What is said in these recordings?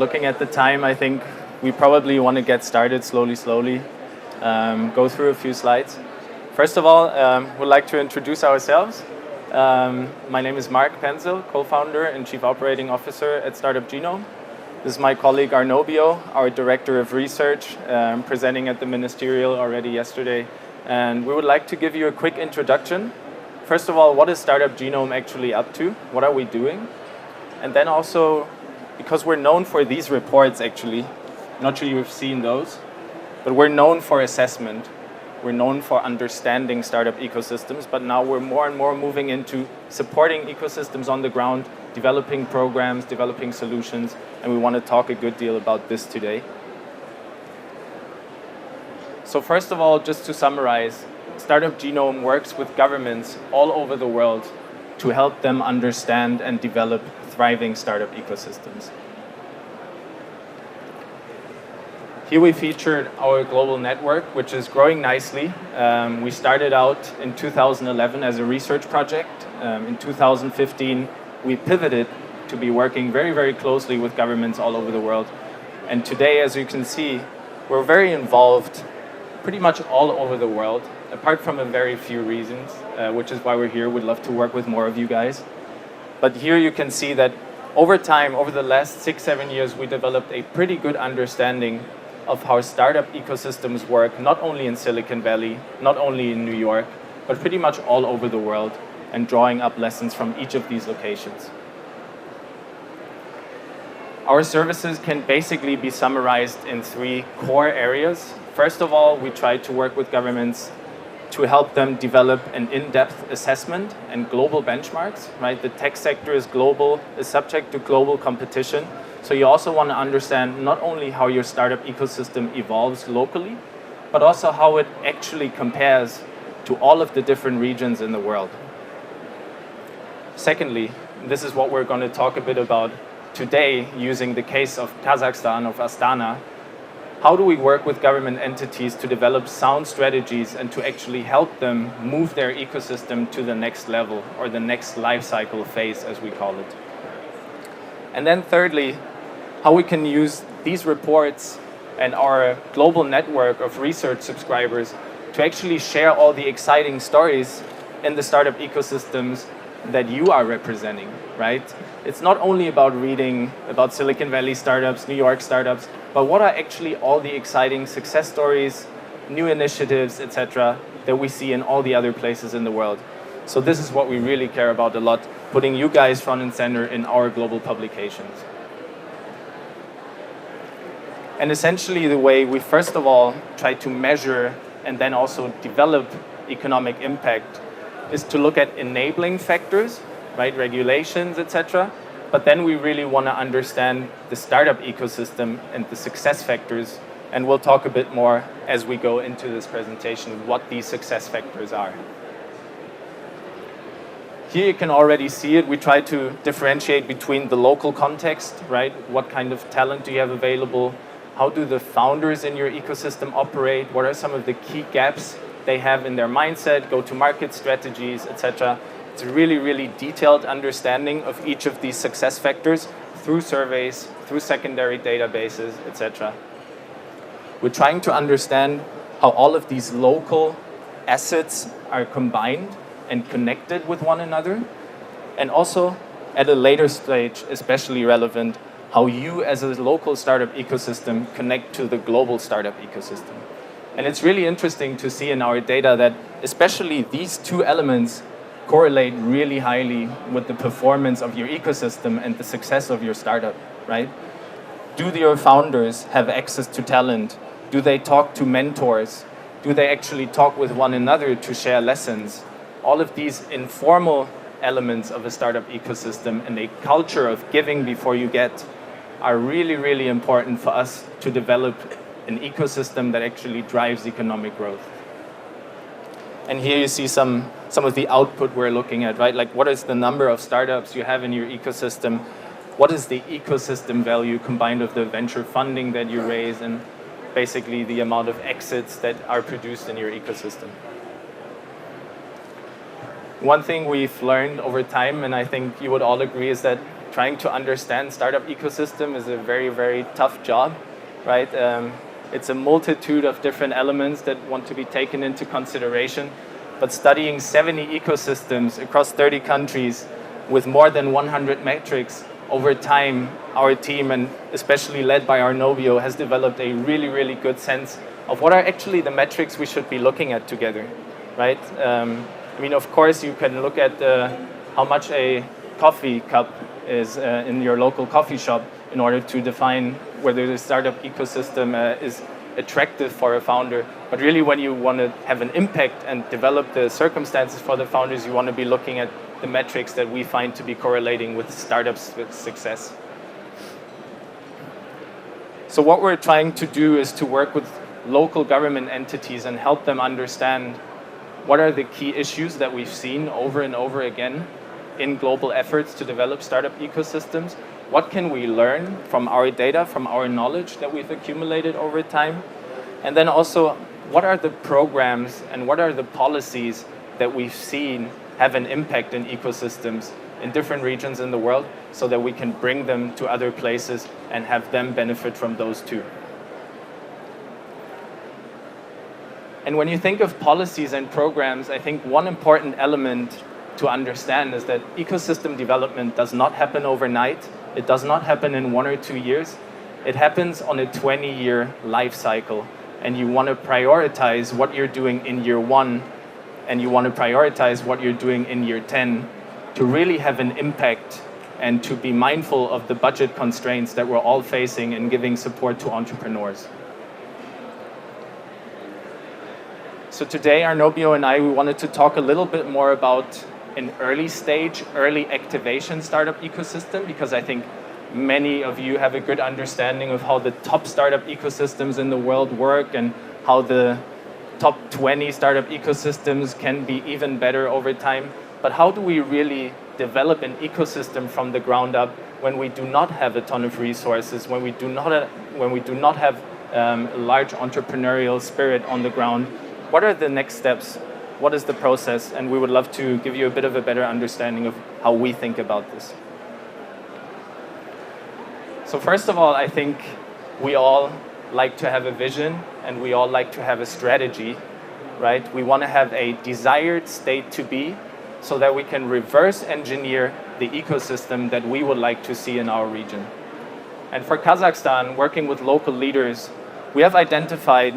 looking at the time, I think we probably want to get started slowly, go through a few slides. First of all, we'd like to introduce ourselves. My name is Mark Penzel, co-founder and chief operating officer at Startup Genome. This is my colleague Arnobio, our director of research, presenting at the ministerial already yesterday. And we would like to give you a quick introduction. First of all, what is Startup Genome actually up to? What are we doing? And then also, because we're known for these reports actually, not sure you've seen those, but we're known for assessment. We're known for understanding startup ecosystems, but now we're more and more moving into supporting ecosystems on the ground, developing programs, developing solutions, and we want to talk a good deal about this today. So first of all, just to summarize, Startup Genome works with governments all over the world to help them understand and develop thriving startup ecosystems. Here we featured our global network, which is growing nicely. We started out in 2011 as a research project. In 2015, we pivoted to be working very closely with governments all over the world. And today, as you can see, we're very involved pretty much all over the world, apart from a very few reasons, which is why we're here. We'd love to work with more of you guys. But here you can see that over time, over the last 6-7 years, we developed a pretty good understanding of how startup ecosystems work, not only in Silicon Valley, not only in New York, but pretty much all over the world, and drawing up lessons from each of these locations. Our services can basically be summarized in 3 core areas. First of all, we try to work with governments to help them develop an in-depth assessment and global benchmarks, right? The tech sector is global, is subject to global competition. So you also want to understand not only how your startup ecosystem evolves locally, but also how it actually compares to all of the different regions in the world. Secondly, this is what we're going to talk a bit about today using the case of Kazakhstan, of Astana. How do we work with government entities to develop sound strategies and to actually help them move their ecosystem to the next level, or the next life cycle phase, as we call it? And then thirdly, how we can use these reports and our global network of research subscribers to actually share all the exciting stories in the startup ecosystems that you are representing, right? It's not only about reading about Silicon Valley startups, New York startups, but what are actually all the exciting success stories, new initiatives, etc., that we see in all the other places in the world. So this is what we really care about a lot, putting you guys front and center in our global publications. And essentially the way we first of all try to measure and then also develop economic impact is to look at enabling factors, right, regulations, etc. But then we really want to understand the startup ecosystem and the success factors, and we'll talk a bit more as we go into this presentation what these success factors are. Here you can already see it. We try to differentiate between the local context, right? What kind of talent do you have available? How do the founders in your ecosystem operate? What are some of the key gaps they have in their mindset, go-to-market strategies, etc.? It's a really detailed understanding of each of these success factors through surveys, through secondary databases, etc. We're trying to understand how all of these local assets are combined and connected with one another, and also at a later stage, especially relevant, how you as a local startup ecosystem connect to the global startup ecosystem. And it's really interesting to see in our data that especially these 2 elements correlate really highly with the performance of your ecosystem and the success of your startup, right? Do your founders have access to talent? Do they talk to mentors? Do they actually talk with one another to share lessons? All of these informal elements of a startup ecosystem and a culture of giving before you get are really important for us to develop an ecosystem that actually drives economic growth. And here you see some of the output we're looking at, right? Like, what is the number of startups you have in your ecosystem? What is the ecosystem value combined with the venture funding that you raise, and basically the amount of exits that are produced in your ecosystem? One thing we've learned over time, and I think you would all agree, is that trying to understand startup ecosystem is a very, very tough job, right? It's a multitude of different elements that want to be taken into consideration. But studying 70 ecosystems across 30 countries with more than 100 metrics over time, our team, and especially led by Arnovio, has developed a really, really good sense of what are actually the metrics we should be looking at together, right? I mean, of course, you can look at how much a coffee cup is in your local coffee shop in order to define whether the startup ecosystem is attractive for a founder. But really, when you want to have an impact and develop the circumstances for the founders, you want to be looking at the metrics that we find to be correlating with startups' success. So what we're trying to do is to work with local government entities and help them understand what are the key issues that we've seen over and over again in global efforts to develop startup ecosystems. What can we learn from our data, from our knowledge that we've accumulated over time? And then also, what are the programs and what are the policies that we've seen have an impact in ecosystems in different regions in the world so that we can bring them to other places and have them benefit from those too. And when you think of policies and programs, I think one important element to understand is that ecosystem development does not happen overnight. It does not happen in 1 or 2 years. It happens on a 20-year life cycle. And you want to prioritize what you're doing in year 1, and you want to prioritize what you're doing in year 10 to really have an impact and to be mindful of the budget constraints that we're all facing in giving support to entrepreneurs. So today, Arnobio and I, we wanted to talk a little bit more about an early stage, early activation startup ecosystem, because I think many of you have a good understanding of how the top startup ecosystems in the world work and how the top 20 startup ecosystems can be even better over time. But how do we really develop an ecosystem from the ground up when we do not have a ton of resources, when we do not have a large entrepreneurial spirit on the ground? What are the next steps? What is the process? And we would love to give you a bit of a better understanding of how we think about this. So first of all, I think we all like to have a vision and we all like to have a strategy, right? We want to have a desired state to be so that we can reverse engineer the ecosystem that we would like to see in our region. And for Kazakhstan, working with local leaders, we have identified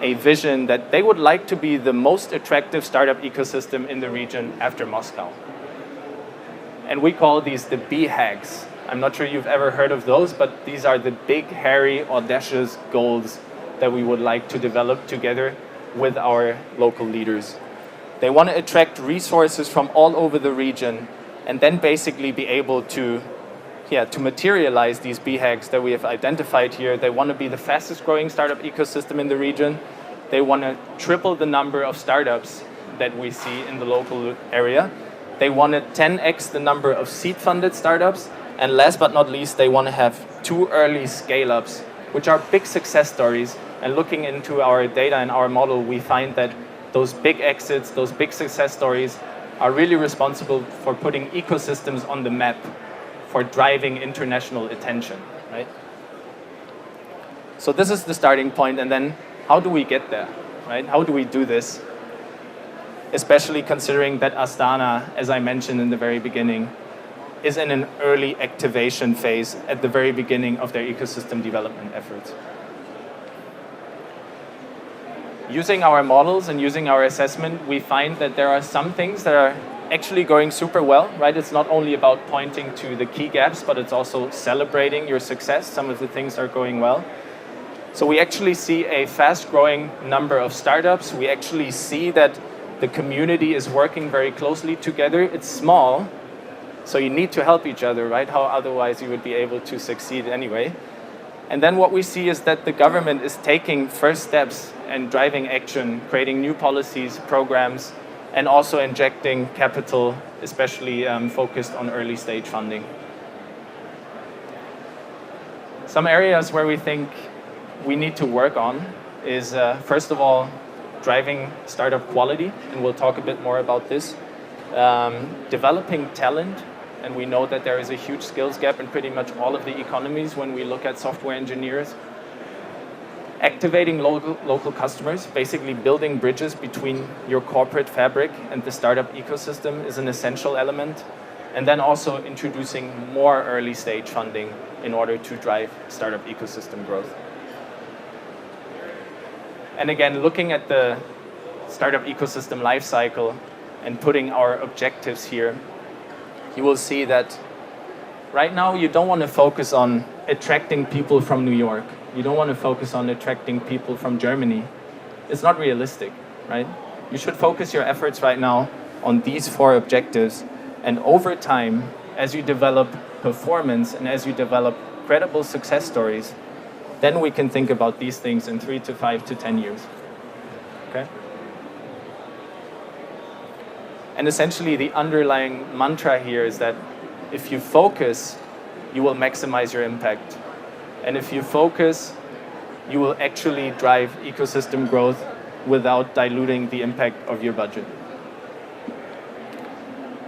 a vision that they would like to be the most attractive startup ecosystem in the region after Moscow. And we call these the BHAGs. I'm not sure you've ever heard of those, but these are the big, hairy, audacious goals that we would like to develop together with our local leaders. They want to attract resources from all over the region and then basically be able to materialize these BHAGs that we have identified here. They want to be the fastest growing startup ecosystem in the region. They want to triple the number of startups that we see in the local area. They want to 10x the number of seed-funded startups. And last but not least, they want to have 2 early scale-ups, which are big success stories. And looking into our data and our model, we find that those big exits, those big success stories are really responsible for putting ecosystems on the map, for driving international attention, right? So this is the starting point, and then how do we get there, right? How do we do this? Especially considering that Astana, as I mentioned in the very beginning, is in an early activation phase at the very beginning of their ecosystem development efforts. Using our models and using our assessment, we find that there are some things that are actually going super well, right? It's not only about pointing to the key gaps, but it's also celebrating your success. Some of the things are going well. So we actually see a fast-growing number of startups. We actually see that the community is working very closely together. It's small, so you need to help each other, right? How otherwise you would be able to succeed anyway. And then what we see is that the government is taking first steps and driving action, creating new policies, programs, and also injecting capital, especially focused on early stage funding. Some areas where we think we need to work on is, first of all, driving startup quality, and we'll talk a bit more about this. Developing talent and we know that there is a huge skills gap in pretty much all of the economies when we look at software engineers. Activating local customers, basically building bridges between your corporate fabric and the startup ecosystem, is an essential element. And then also introducing more early stage funding in order to drive startup ecosystem growth. And again, looking at the startup ecosystem lifecycle and putting our objectives here, you will see that right now you don't want to focus on attracting people from New York. You don't want to focus on attracting people from Germany. It's not realistic, right? You should focus your efforts right now on these 4 objectives. And over time, as you develop performance and as you develop credible success stories, then we can think about these things in 3 to 5 to 10 years. Okay? And essentially, the underlying mantra here is that if you focus, you will maximize your impact. And if you focus, you will actually drive ecosystem growth without diluting the impact of your budget.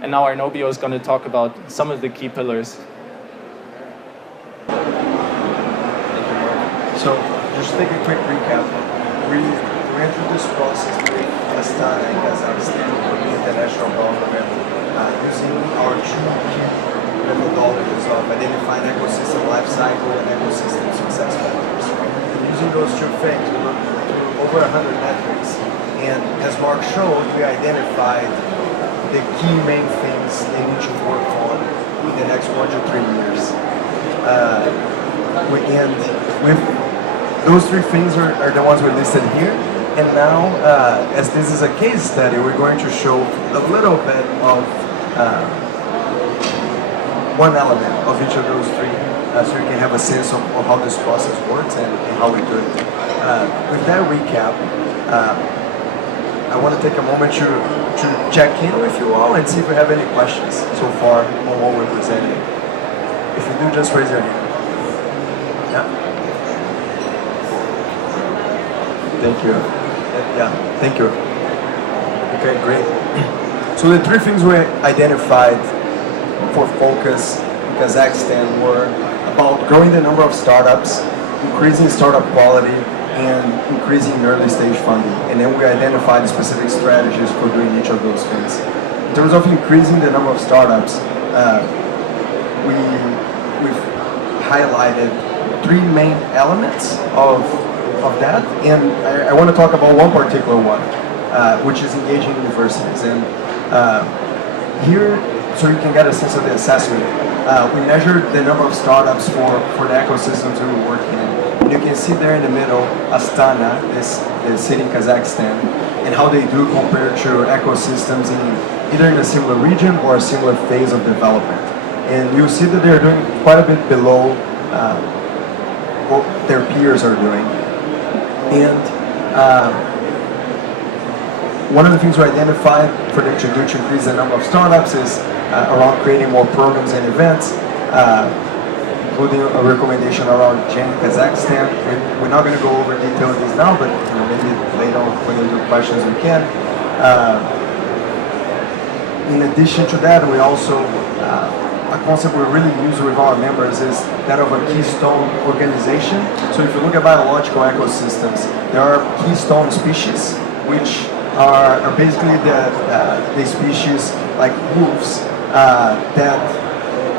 And now Arnobio is going to talk about some of the key pillars. So, just to take a quick recap, we went through this process with Astana and Kazakhstan with the international government using our 2 key methodologies of identifying ecosystem lifecycle and ecosystem success factors. Using those 2 things, we looked through over 100 metrics, and as Mark showed, we identified the key main things they need to work on in the next 1 to 3 years. And with those 3 things are the ones we listed here. And now, as this is a case study, we're going to show a little bit of one element of each of those 3, so you can have a sense of how this process works and how we do it. With that recap, I want to take a moment to check in with you all and see if we have any questions so far on what we're presenting. If you do, just raise your hand. Yeah. Thank you. Yeah, thank you. Okay, great. So the 3 things we identified for focus in Kazakhstan were about growing the number of startups, increasing startup quality, and increasing early stage funding. And then we identified specific strategies for doing each of those things. In terms of increasing the number of startups, we've highlighted 3 main elements of that, and I want to talk about one particular one, which is engaging universities. And here, so you can get a sense of the assessment, we measured the number of startups for the ecosystems we were working in. And you can see there in the middle, Astana, this city in Kazakhstan, and how they do compared to ecosystems either in a similar region or a similar phase of development. And you'll see that they're doing quite a bit below what their peers are doing. And one of the things we identified for them to do to increase the number of startups is around creating more programs and events, including a recommendation around Gen Kazakhstan. We're not going to go over detail of these now, but maybe later on when we do questions we can. In addition to that, we also a concept we really use with our members is that of a keystone organization. So if you look at biological ecosystems, there are keystone species, which are basically the species like wolves that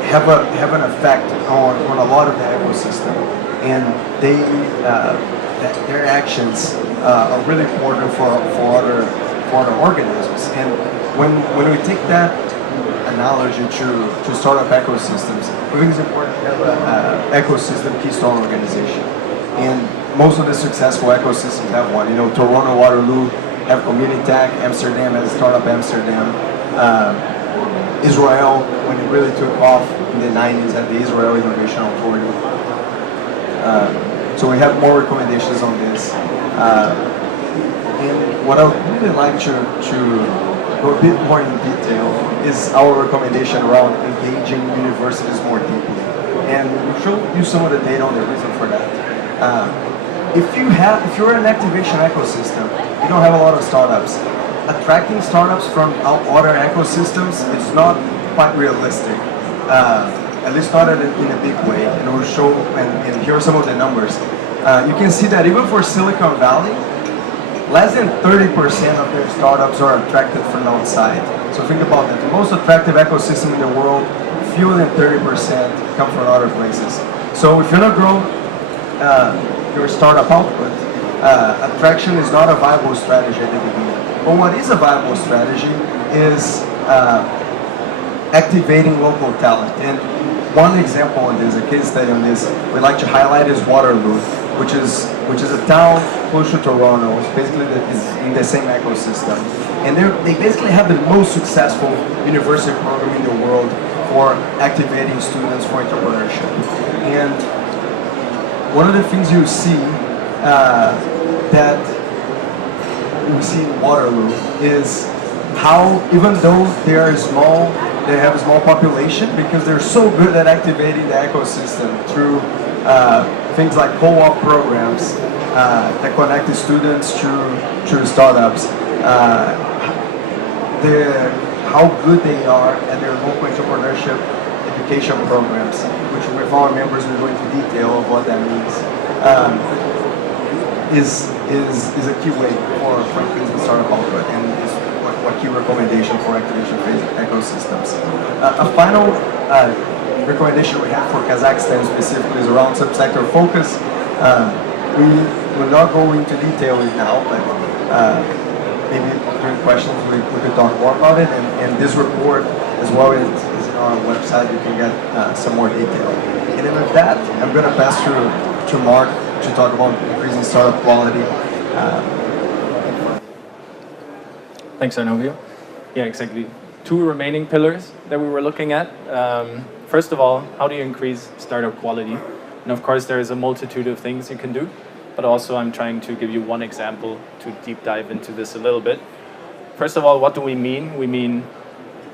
have an effect on a lot of the ecosystem, and their actions are really important for other organisms. And when we take that analogy to startup ecosystems, we think it's important to have an ecosystem keystone organization. And most of the successful ecosystems have one. Toronto, Waterloo have Community Tech, Amsterdam has Startup Amsterdam. Israel, when it really took off in the 90s, had the Israel Innovation Authority. So we have more recommendations on this. And what I would really like to go a bit more in detail is our recommendation around engaging universities more deeply. And we'll show you some of the data on the reason for that. If you're an activation ecosystem, you don't have a lot of startups. Attracting startups from other ecosystems is not quite realistic. at least not in a big way, and we'll show, and here are some of the numbers. You can see that even for Silicon Valley, less than 30% of their startups are attracted from outside. So think about that. The most attractive ecosystem in the world, fewer than 30% come from other places. So if you want to grow your startup output, attraction is not a viable strategy at the beginning. But what is a viable strategy is activating local talent. And one example on this, a case study on this, we like to highlight is Waterloo, which is a town close to Toronto. It's basically is in the same ecosystem, and they basically have the most successful university program in the world for activating students for entrepreneurship. And one of the things you see that we see in Waterloo is how, even though they are small, they have a small population, because they're so good at activating the ecosystem through things like co-op programs that connect the students to startups. How good they are at their local entrepreneurship education programs, which with our members we go into detail of what that means, is a key way for increasing startup output, and is what key recommendation for activation phase ecosystems. A final recommendation we have for Kazakhstan specifically is around subsector focus. We will not go into detail now, but maybe during questions we could talk more about it. And this report, as well as in our website, you can get some more detail. And then with that, I'm going to pass to Mark to talk about increasing startup quality. Thanks, Arnovio. Yeah, exactly. Two remaining pillars that we were looking at. First of all, how do you increase startup quality? And of course, there is a multitude of things you can do, but also I'm trying to give you one example to deep dive into this a little bit. First of all, what do we mean? We mean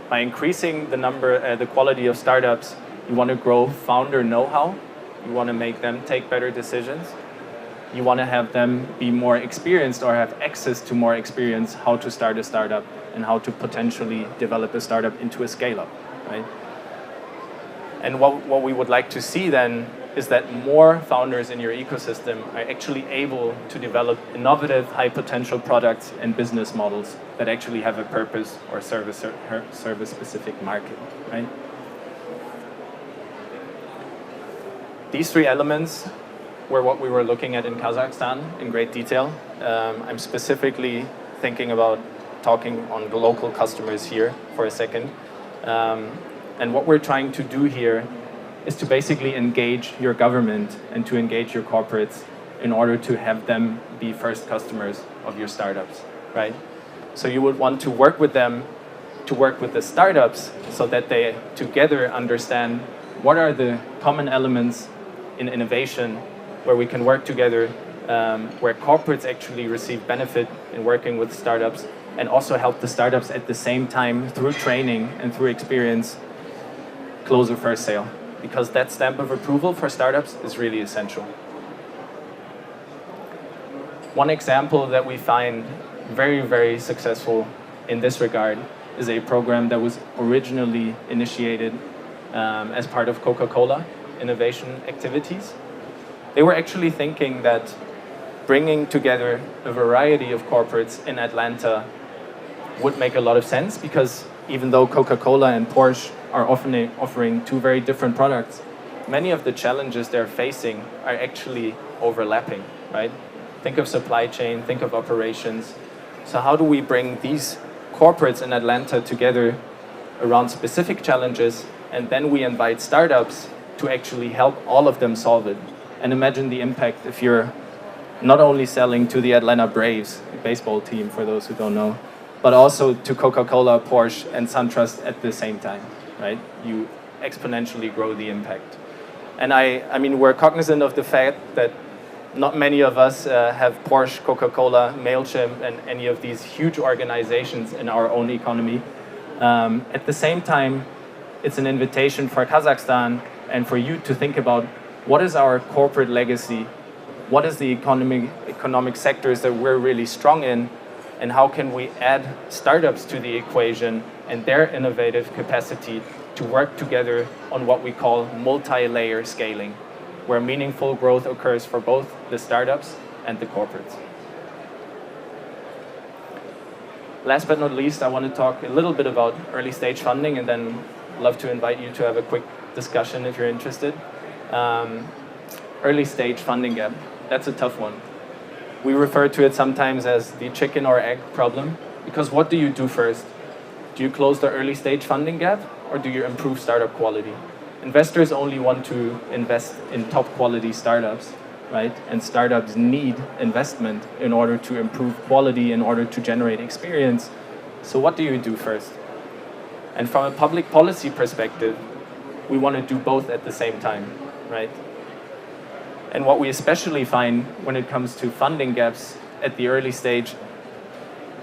by increasing the quality of startups, you want to grow founder know-how, you want to make them take better decisions, you want to have them be more experienced or have access to more experience how to start a startup and how to potentially develop a startup into a scale-up, right? And what we would like to see then is that more founders in your ecosystem are actually able to develop innovative, high-potential products and business models that actually have a purpose or service-specific market, right? These three elements were what we were looking at in Kazakhstan in great detail. I'm specifically thinking about talking on the local customers here for a second. And what we're trying to do here is to basically engage your government and to engage your corporates in order to have them be first customers of your startups, right? So you would want to work with them, to work with the startups so that they together understand what are the common elements in innovation where we can work together, where corporates actually receive benefit in working with startups, and also help the startups at the same time through training and through experience close a first sale, because that stamp of approval for startups is really essential. One example that we find very, very successful in this regard is a program that was originally initiated as part of Coca-Cola innovation activities. They were actually thinking that bringing together a variety of corporates in Atlanta would make a lot of sense, because even though Coca-Cola and Porsche are often offering two very different products, many of the challenges they're facing are actually overlapping, right? Think of supply chain, think of operations. So how do we bring these corporates in Atlanta together around specific challenges, and then we invite startups to actually help all of them solve it? And imagine the impact if you're not only selling to the Atlanta Braves, a baseball team for those who don't know, but also to Coca-Cola, Porsche, and SunTrust at the same time, right? You exponentially grow the impact. And I mean, we're cognizant of the fact that not many of us have Porsche, Coca-Cola, MailChimp, and any of these huge organizations in our own economy. At the same time, it's an invitation for Kazakhstan and for you to think about what is our corporate legacy, what is the economic sectors that we're really strong in, and how can we add startups to the equation and their innovative capacity to work together on what we call multi-layer scaling, where meaningful growth occurs for both the startups and the corporates. Last but not least, I want to talk a little bit about early stage funding, and then love to invite you to have a quick discussion if you're interested. Early stage funding gap, that's a tough one. We refer to it sometimes as the chicken or egg problem, because what do you do first? Do you close the early stage funding gap, or do you improve startup quality? Investors only want to invest in top quality startups, right? And startups need investment in order to improve quality, in order to generate experience. So what do you do first? And from a public policy perspective, we want to do both at the same time, right? And what we especially find when it comes to funding gaps at the early stage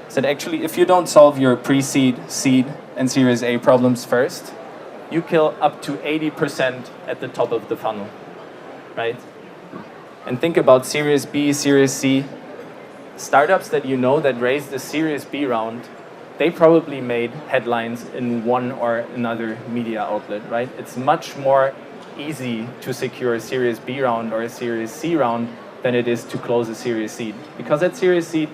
is that actually if you don't solve your pre-seed, seed, and Series A problems first, you kill up to 80% at the top of the funnel, right? And think about Series B, Series C. Startups that you know that raised the Series B round, they probably made headlines in one or another media outlet, right? It's much more easy to secure a Series B round or a Series C round than it is to close a Series Seed. Because at Series Seed,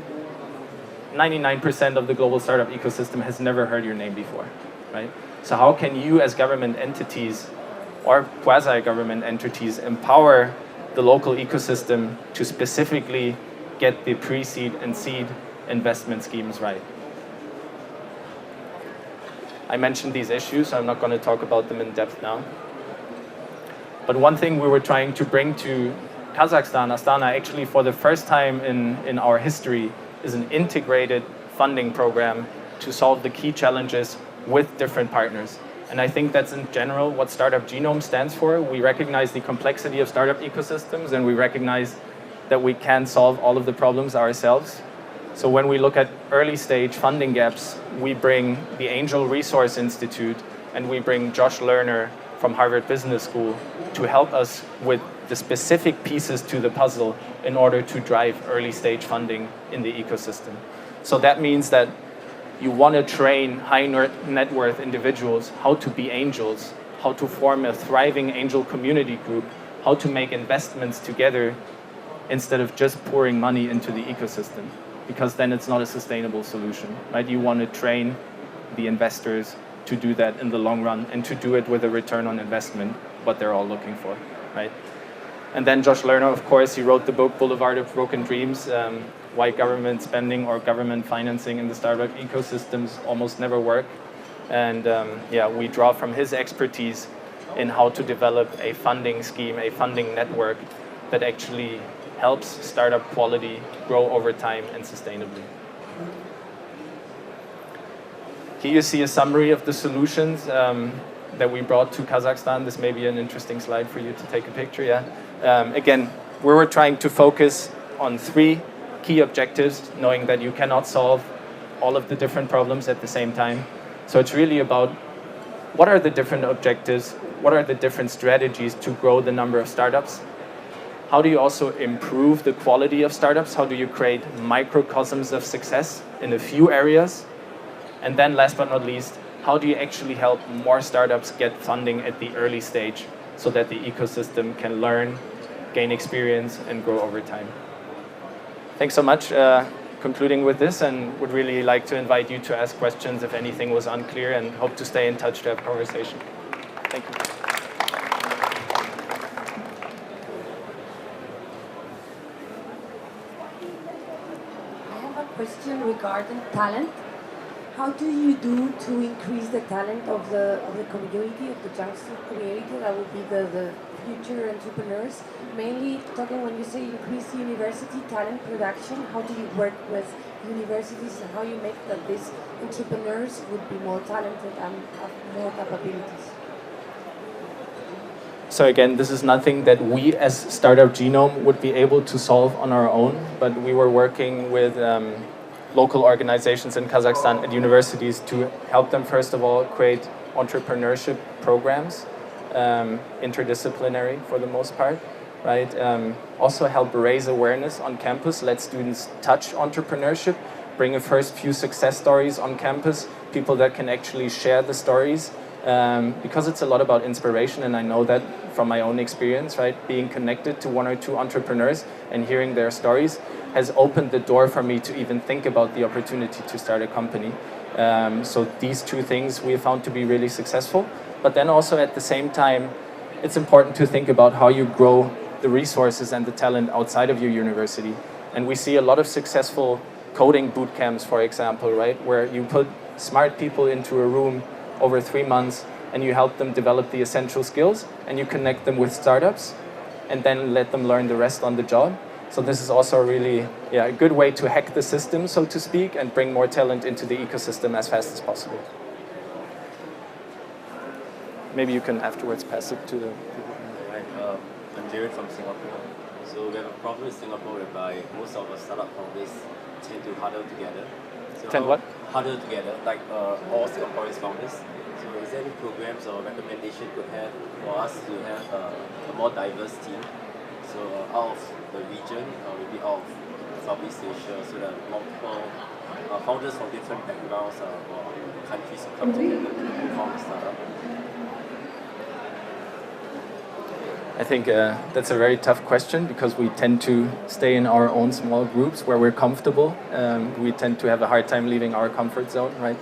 99% of the global startup ecosystem has never heard your name before, right? So how can you as government entities or quasi-government entities empower the local ecosystem to specifically get the pre-seed and seed investment schemes right? I mentioned these issues, so I'm not going to talk about them in depth now. But one thing we were trying to bring to Kazakhstan, Astana, actually for the first time in our history, is an integrated funding program to solve the key challenges with different partners. And I think that's in general what Startup Genome stands for. We recognize the complexity of startup ecosystems, and we recognize that we can't solve all of the problems ourselves. So when we look at early stage funding gaps, we bring the Angel Resource Institute and we bring Josh Lerner from Harvard Business School to help us with the specific pieces to the puzzle in order to drive early stage funding in the ecosystem. So that means that you want to train high net worth individuals how to be angels, how to form a thriving angel community group, how to make investments together instead of just pouring money into the ecosystem, because then it's not a sustainable solution, right? You want to train the investors to do that in the long run and to do it with a return on investment, what they're all looking for, right? And then Josh Lerner, of course, he wrote the book Boulevard of Broken Dreams, why government spending or government financing in the startup ecosystems almost never work. And yeah, we draw from his expertise in how to develop a funding scheme, a funding network that actually helps startup quality grow over time and sustainably. Here you see a summary of the solutions that we brought to Kazakhstan. This may be an interesting slide for you to take a picture, yeah. Again, we were trying to focus on 3 key objectives, knowing that you cannot solve all of the different problems at the same time. So it's really about what are the different objectives, what are the different strategies to grow the number of startups? How do you also improve the quality of startups? How do you create microcosms of success in a few areas? And then last but not least, how do you actually help more startups get funding at the early stage so that the ecosystem can learn, gain experience, and grow over time? Thanks so much. Concluding with this, and would really like to invite you to ask questions if anything was unclear, and hope to stay in touch to have conversation. Thank you. I have a question regarding talent. How do you do to increase the talent of the community, of the youngster community that will be the future entrepreneurs? Mainly talking when you say increase university talent production, how do you work with universities and how you make that these entrepreneurs would be more talented and have more capabilities? So again, this is nothing that we as Startup Genome would be able to solve on our own, but we were working with local organizations in Kazakhstan and universities to help them, first of all, create entrepreneurship programs, interdisciplinary for the most part, right? Also help raise awareness on campus, let students touch entrepreneurship, bring a first few success stories on campus, people that can actually share the stories, because it's a lot about inspiration, and I know that from my own experience, right? Being connected to one or two entrepreneurs and hearing their stories has opened the door for me to even think about the opportunity to start a company. So these two things we have found to be really successful, but then also at the same time, it's important to think about how you grow the resources and the talent outside of your university. And we see a lot of successful coding boot camps, for example, right? Where you put smart people into a room over 3 months and you help them develop the essential skills and you connect them with startups and then let them learn the rest on the job. So this is also really a good way to hack the system, so to speak, and bring more talent into the ecosystem as fast as possible. Maybe you can afterwards pass it to the people. Right, I'm Jared from Singapore. So we have a problem in Singapore whereby most of our startup founders tend to huddle together. So Tend what? Huddle together, like all Singaporean founders. So is there any programs or recommendation you could have for us to have a more diverse team? So out of the region, or maybe out of Southeast Asia, so that multiple founders from different backgrounds or countries will come together to form a startup. I think that's a very tough question because we tend to stay in our own small groups where we're comfortable. We tend to have a hard time leaving our comfort zone, right?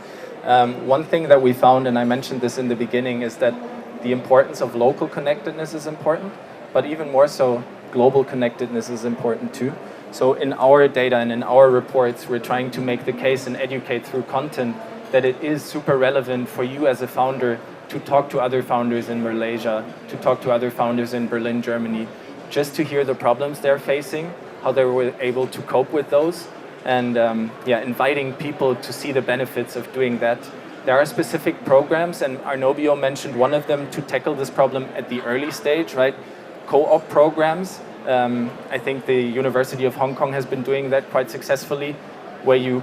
One thing that we found, and I mentioned this in the beginning, is that the importance of local connectedness is important, but even more so, global connectedness is important too. So in our data and in our reports, we're trying to make the case and educate through content that it is super relevant for you as a founder to talk to other founders in Malaysia, to talk to other founders in Berlin, Germany, just to hear the problems they're facing, how they were able to cope with those, and inviting people to see the benefits of doing that. There are specific programs, and Arnobio mentioned one of them to tackle this problem at the early stage, right? Co-op programs. I think the University of Hong Kong has been doing that quite successfully, where you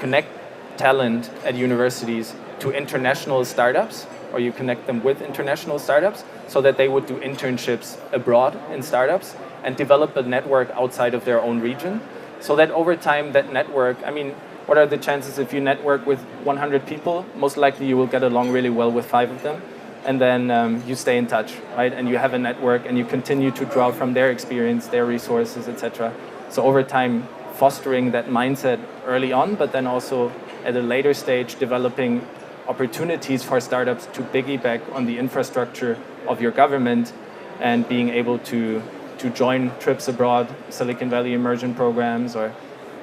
connect talent at universities to international startups, or you connect them with international startups so that they would do internships abroad in startups and develop a network outside of their own region. So that over time, that network, I mean, what are the chances if you network with 100 people? Most likely you will get along really well with 5 of them. And then you stay in touch, right? And you have a network and you continue to draw from their experience, their resources, etc. So over time, fostering that mindset early on, but then also at a later stage, developing opportunities for startups to piggyback on the infrastructure of your government and being able to join trips abroad, Silicon Valley immersion programs, or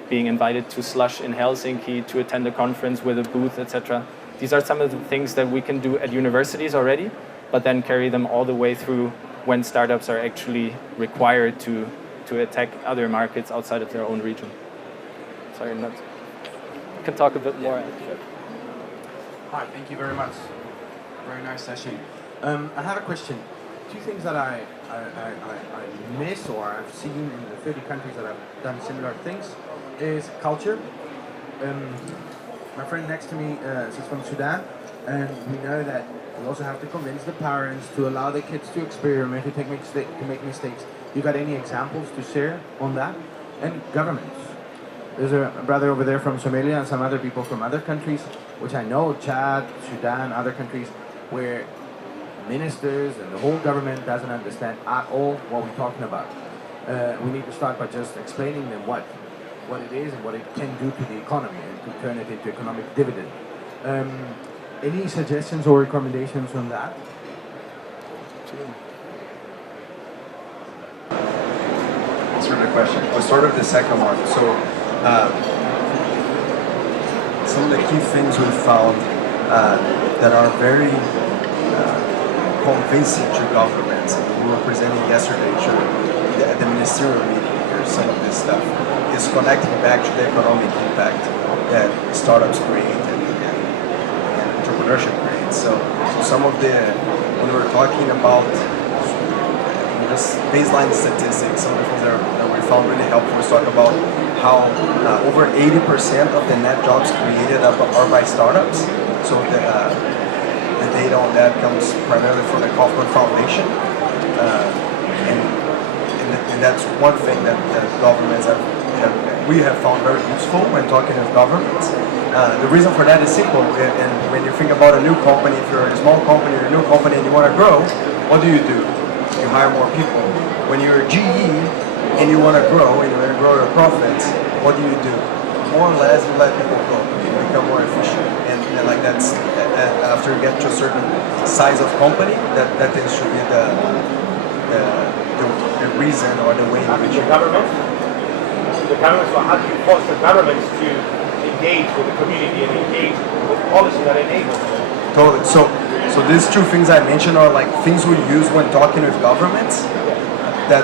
being invited to Slush in Helsinki to attend a conference with a booth, etc. These are some of the things that we can do at universities already, but then carry them all the way through when startups are actually required to attack other markets outside of their own region. Sorry, not. I can talk a bit more. Hi, thank you very much. Very nice session. I have a question. 2 things that I miss or I've seen in the 30 countries that I've done similar things is culture. My friend next to me is from Sudan, and we know that we also have to convince the parents to allow the kids to experiment, to make mistakes. You got any examples to share on that? And governments. There's a brother over there from Somalia and some other people from other countries, which I know, Chad, Sudan, other countries, where ministers and the whole government doesn't understand at all what we're talking about. We need to start by just explaining them what it is and what it can do to the economy and to turn it into economic dividend. Any suggestions or recommendations on that? Answer the question. We'll start with the second one. So, some of the key things we found that are very convincing to governments. We were presenting yesterday to the ministerial meeting here, some of this stuff is connecting back to the economic impact that startups create and entrepreneurship creates. So some of when we're talking about just baseline statistics, some of the things that we found really helpful is talk about how over 80% of the net jobs created are by startups. So the data on that comes primarily from the Kaufman Foundation, and that's one thing that governments have we have found very useful when talking with governments. The reason for that is simple, and when you think about a new company, if you're a small company or a new company and you want to grow, what do? You hire more people. When you're GE and you want to grow and you want to grow your profits, what do? More or less, you let people go. You become more efficient, and like that's after you get to a certain size of company, that tends to be the reason or the way in which the governments, so how do you force the governments to engage with the community and engage with policy that enables it? Totally. So these two things I mentioned are like things we use when talking with governments that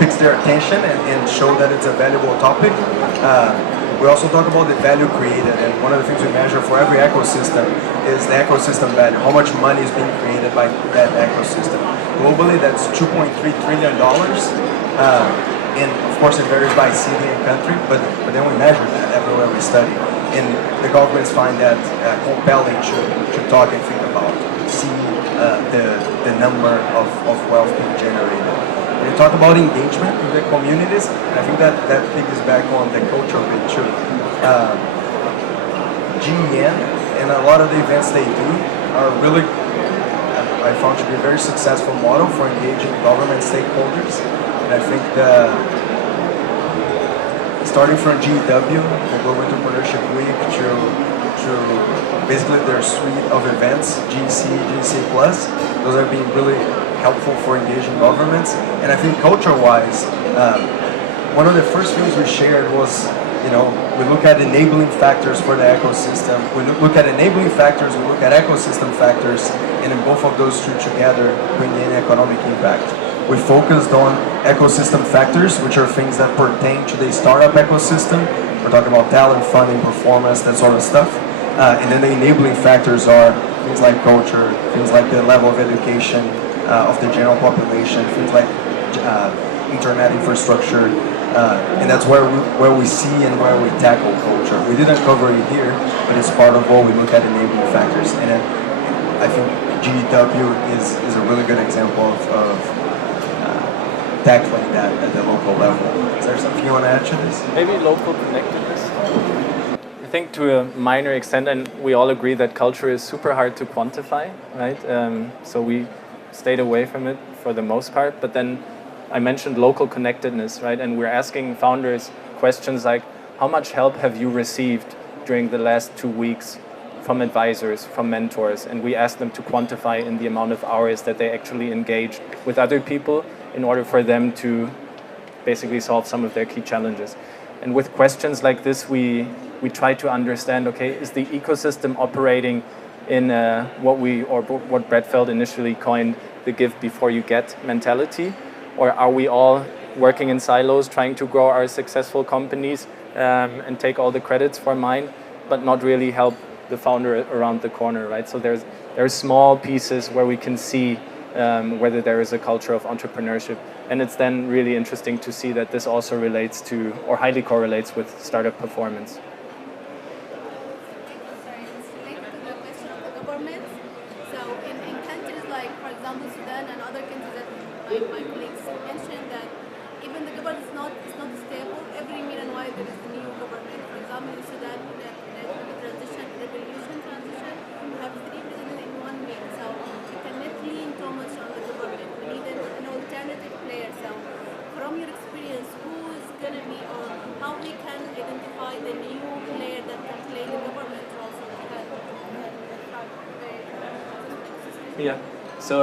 picks their attention and show that it's a valuable topic. We also talk about the value created, and one of the things we measure for every ecosystem is the ecosystem value. How much money is being created by that ecosystem? Globally, that's $2.3 trillion. And of course, it varies by city and country, but then we measure that everywhere we study. And the governments find that compelling to talk and think about, see the number of wealth being generated. When you talk about engagement with the communities, and I think that piggybacks on the culture bit too. GEN and a lot of the events they do are really, I found to be a very successful model for engaging government stakeholders. And I think starting from GEW, the Global Entrepreneurship Week, to basically their suite of events, GC Plus, those are being really helpful for engaging governments. And I think culture-wise, one of the first things we shared was, we look at enabling factors for the ecosystem. We look at enabling factors, we look at ecosystem factors, and in both of those two together, bring in economic impact. We focused on ecosystem factors, which are things that pertain to the startup ecosystem. We're talking about talent, funding, performance, that sort of stuff. And then the enabling factors are things like culture, things like the level of education of the general population, things like internet infrastructure. And that's where we see and where we tackle culture. We didn't cover it here, but it's part of what we look at enabling factors. And then I think GEW is a really good example of tackling that at the local level. Is there something you want to add to this? Maybe local connectedness. I think to a minor extent, and we all agree that culture is super hard to quantify, right? So we stayed away from it for the most part. But then I mentioned local connectedness, right? And we're asking founders questions like, how much help have you received during the last 2 weeks from advisors, from mentors? And we ask them to quantify in the amount of hours that they actually engaged with other people in order for them to basically solve some of their key challenges. And with questions like this, we try to understand, okay, is the ecosystem operating in what Brett Feld initially coined the give before you get mentality? Or are we all working in silos trying to grow our successful companies and take all the credits for mine, but not really help the founder around the corner, right? So there are small pieces where we can see whether there is a culture of entrepreneurship. And it's then really interesting to see that this also relates to, or highly correlates with, startup performance. Sorry, it's related to the question of the governments. So in countries like, for example, Sudan and other countries that my colleagues mentioned, that even the government is not stable. Every minute and while there is a new government. For example, in Sudan, the revolution transition, you have 3 presidents in 1 week. So you cannot lean too much on the government. We need an alternative player. So from your experience, who is going to be, or how we can identify the new player that can play the government also to help? Yeah. So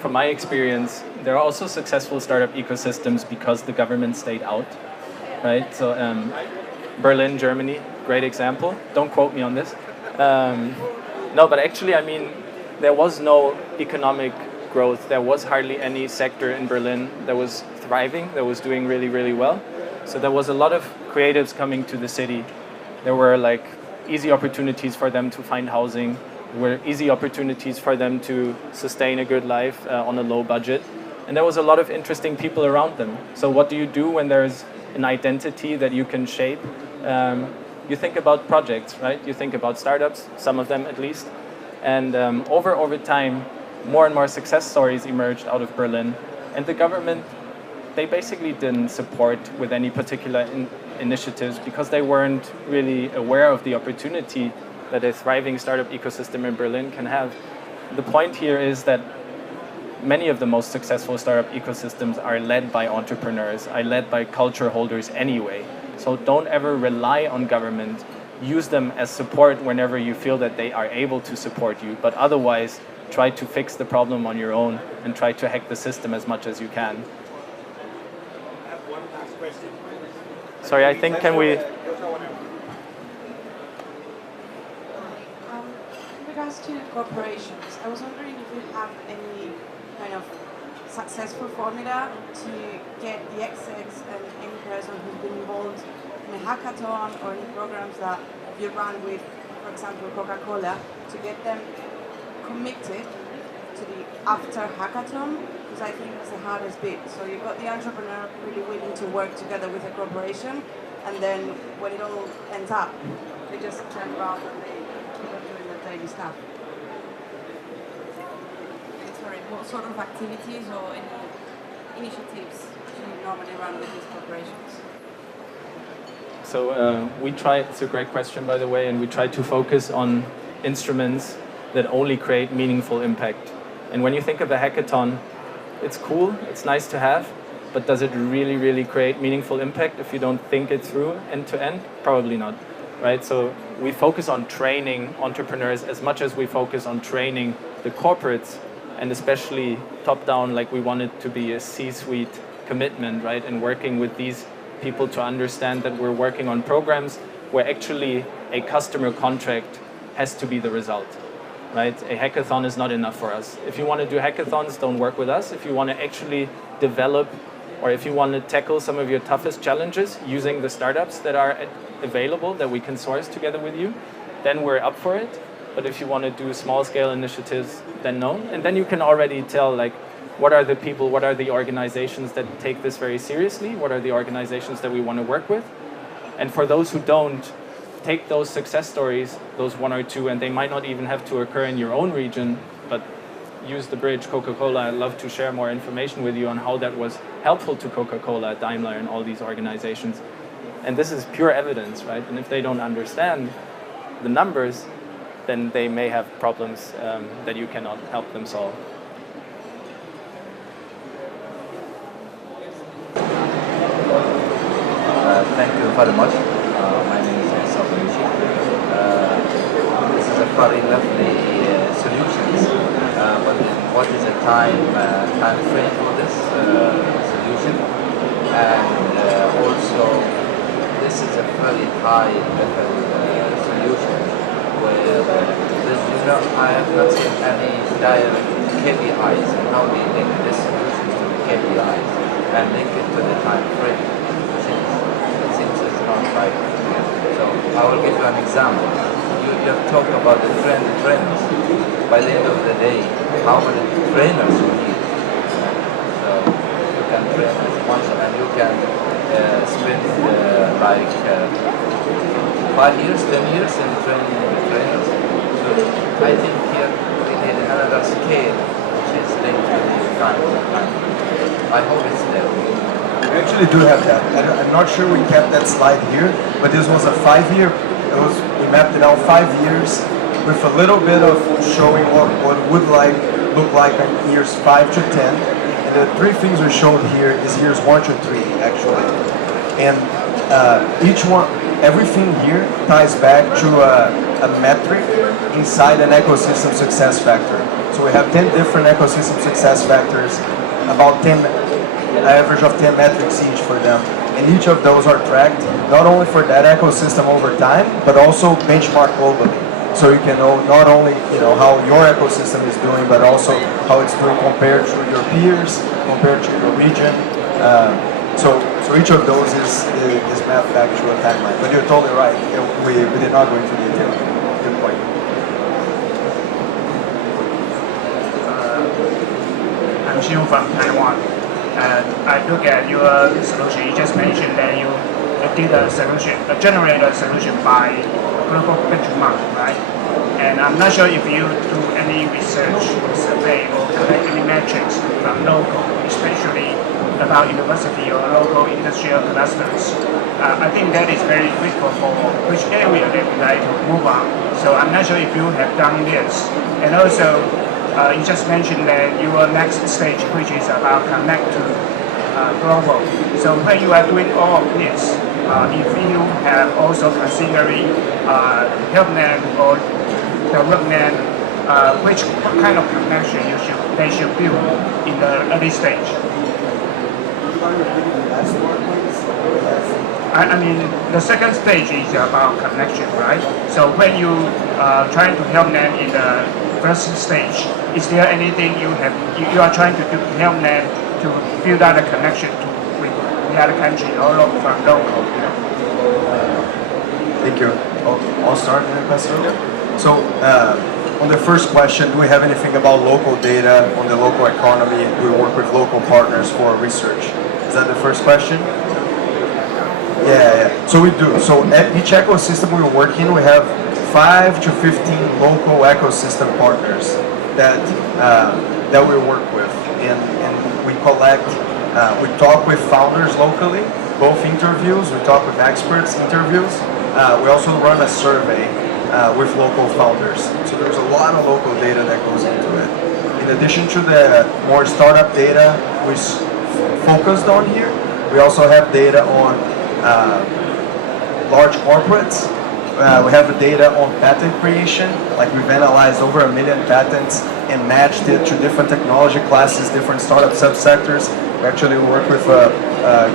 from my experience, there are also successful startup ecosystems because the government stayed out, right? So Berlin, Germany, great example. Don't quote me on this. No, but actually, I mean, there was no economic growth. There was hardly any sector in Berlin that was thriving, that was doing really, really well. So there was a lot of creatives coming to the city. There were like easy opportunities for them to find housing. There were easy opportunities for them to sustain a good life on a low budget. And there was a lot of interesting people around them. So what do you do when there's an identity that you can shape? You think about projects, right? You think about startups, some of them at least. And over time, more and more success stories emerged out of Berlin. And the government they basically didn't support with any particular initiatives because they weren't really aware of the opportunity that a thriving startup ecosystem in Berlin can have. The point here is that many of the most successful startup ecosystems are led by entrepreneurs, are led by culture holders anyway. So don't ever rely on government. Use them as support whenever you feel that they are able to support you. But otherwise, try to fix the problem on your own and try to hack the system as much as you can. I have one last question. Sorry, I think can we... In regards to corporations, I was wondering if you have any kind of successful formula to get the execs and any person who's been involved in a hackathon or any programs that you run with, for example, Coca-Cola, to get them committed to the after hackathon, because I think that's the hardest bit. So you've got the entrepreneur really willing to work together with a corporation, and then when it all ends up, they just turn around and they keep on doing the daily stuff. Sorry, what sort of activities or any initiatives do you normally run with these corporations? So we try, it's a great question by the way, and we try to focus on instruments that only create meaningful impact. And when you think of a hackathon, it's cool, it's nice to have, but does it really, really create meaningful impact if you don't think it through end to end? Probably not, right? So we focus on training entrepreneurs as much as we focus on training the corporates, and especially top down, like we want it to be a C-suite commitment, right? And working with these people to understand that we're working on programs where actually a customer contract has to be the result, right? A hackathon is not enough for us. If you want to do hackathons, don't work with us. If you want to actually develop, or if you want to tackle some of your toughest challenges using the startups that are available, that we can source together with you, then we're up for it. But if you want to do small scale initiatives, then no. And then you can already tell, like, what are the people, what are the organizations that take this very seriously? What are the organizations that we want to work with? And for those who don't, take those success stories, those one or two, and they might not even have to occur in your own region, but use the bridge Coca-Cola. I'd love to share more information with you on how that was helpful to Coca-Cola, Daimler, and all these organizations. And this is pure evidence, right? And if they don't understand the numbers, then they may have problems that you cannot help them solve. Thank you very much. My name is Sessi On. This is a very lovely solutions. But what is the time frame for this solution? And also, this is a very high level solution where I have not seen any direct KPIs and how we link this solution to the KPIs and link it to the time frame. Right. So I will give you an example. You have talked about the trainers. By the end of the day, how many trainers you need? So you can train as much, and you can spend 5 years, 10 years in training the trainers. So I think here we need another scale, which is linked to the time. I hope it's there. We actually do have that. I'm not sure we kept that slide here, but this was a 5-year. We mapped it out 5 years with a little bit of showing what would look like in years 5 to 10. And the 3 things we showed here is years 1 to 3 actually. And each one, everything here ties back to a metric inside an ecosystem success factor. So we have 10 different ecosystem success factors, about 10. Average of 10 metrics each for them, and each of those are tracked not only for that ecosystem over time, but also benchmarked globally. So you can know not only how your ecosystem is doing, but also how it's doing compared to your peers, compared to your region. So each of those is mapped back to a timeline. But you're totally right. We did not go into detail. Good point. I'm Xiu from Taiwan. And I look at your solution. You just mentioned that you did a solution, generate a solution by global benchmark, right? And I'm not sure if you do any research or survey or collect any metrics from local, especially about university or local industrial clusters. I think that is very critical for which area that we like to move on. So I'm not sure if you have done this. And also, you just mentioned that your next stage, which is about connect to global. So when you are doing all of this, if you have also considering help them or develop them, what kind of connection they should build in the early stage? I mean, the second stage is about connection, right? So when you trying to help them in the first stage, is there anything you are trying to do to help them to build out a connection with the other country or from local? Thank you. I'll start and pass it over. So, on the first question, do we have anything about local data on the local economy? Do we work with local partners for research? Is that the first question? Yeah. So we do. So at each ecosystem we work in, we have 5 to 15 local ecosystem partners that we work with, and we collect. We talk with founders locally, both interviews. We talk with experts, interviews. We also run a survey with local founders. So there's a lot of local data that goes into it. In addition to the more startup data we focused on here, we also have data on large corporates. We have data on patent creation. Like we've analyzed over 1 million patents and matched it to different technology classes, different startup subsectors. We actually work with a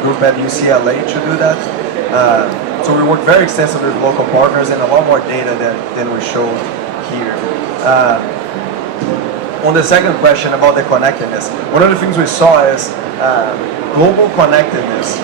group at UCLA to do that. So we work very extensively with local partners and a lot more data than we showed here. On the second question about the connectedness, one of the things we saw is global connectedness.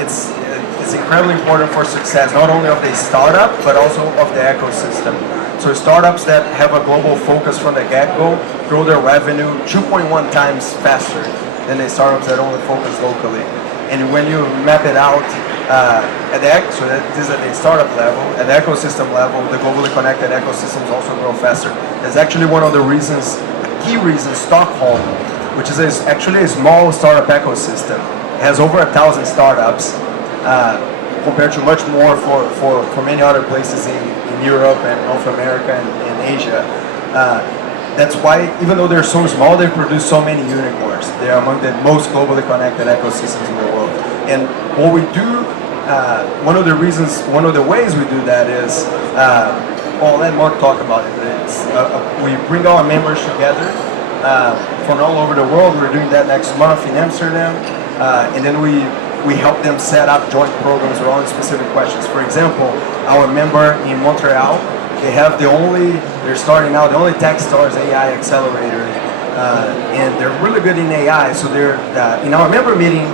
It's incredibly important for success, not only of the startup, but also of the ecosystem. So startups that have a global focus from the get-go grow their revenue 2.1 times faster than the startups that only focus locally. And when you map it out, so this is at the startup level, at the ecosystem level, the globally connected ecosystems also grow faster. That's actually one of the reasons, key reasons, Stockholm, which is actually a small startup ecosystem, has over 1,000 startups, compared to much more for many other places in Europe and North America and Asia. That's why, even though they're so small, they produce so many unicorns. They are among the most globally connected ecosystems in the world. And what we do, one of the ways we do that is, I'll let Mark talk about it, but we bring our members together from all over the world. We're doing that next month in Amsterdam, and then we help them set up joint programs around specific questions. For example, our member in Montreal, they're starting out the only Techstars AI accelerator, and they're really good in AI. So they're in our member meeting,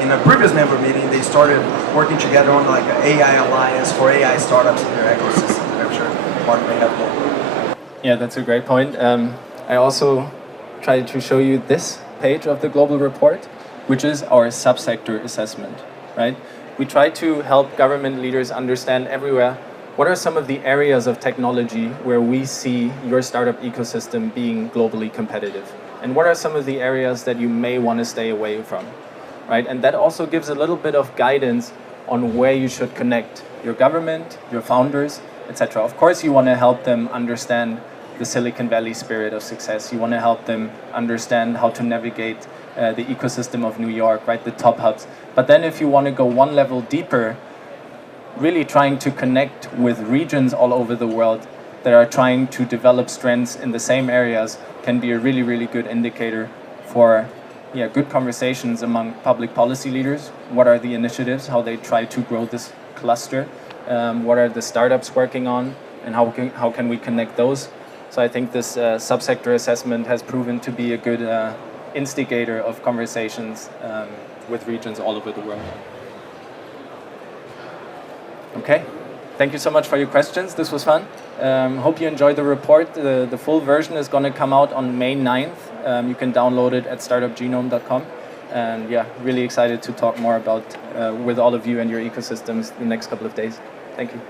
in a previous member meeting, they started working together on like an AI alliance for AI startups in their ecosystem. I'm sure Mark may have more. Yeah, that's a great point. I also tried to show you this page of the global report, which is our subsector assessment, right? We try to help government leaders understand everywhere what are some of the areas of technology where we see your startup ecosystem being globally competitive, and what are some of the areas that you may want to stay away from, right? And that also gives a little bit of guidance on where you should connect your government, your founders, etc. Of course, you want to help them understand the Silicon Valley spirit of success. You want to help them understand how to navigate the ecosystem of New York, right? The top hubs. But then if you want to go one level deeper, really trying to connect with regions all over the world that are trying to develop strengths in the same areas can be a really, really good indicator for good conversations among public policy leaders. What are the initiatives, how they try to grow this cluster? What are the startups working on, and how can we connect those? So I think this subsector assessment has proven to be a good instigator of conversations with regions all over the world. Okay, thank you so much for your questions. This was fun. Hope you enjoyed the report. The full version is going to come out on May 9th. You can download it at startupgenome.com. And yeah, really excited to talk more about with all of you and your ecosystems the next couple of days. Thank you.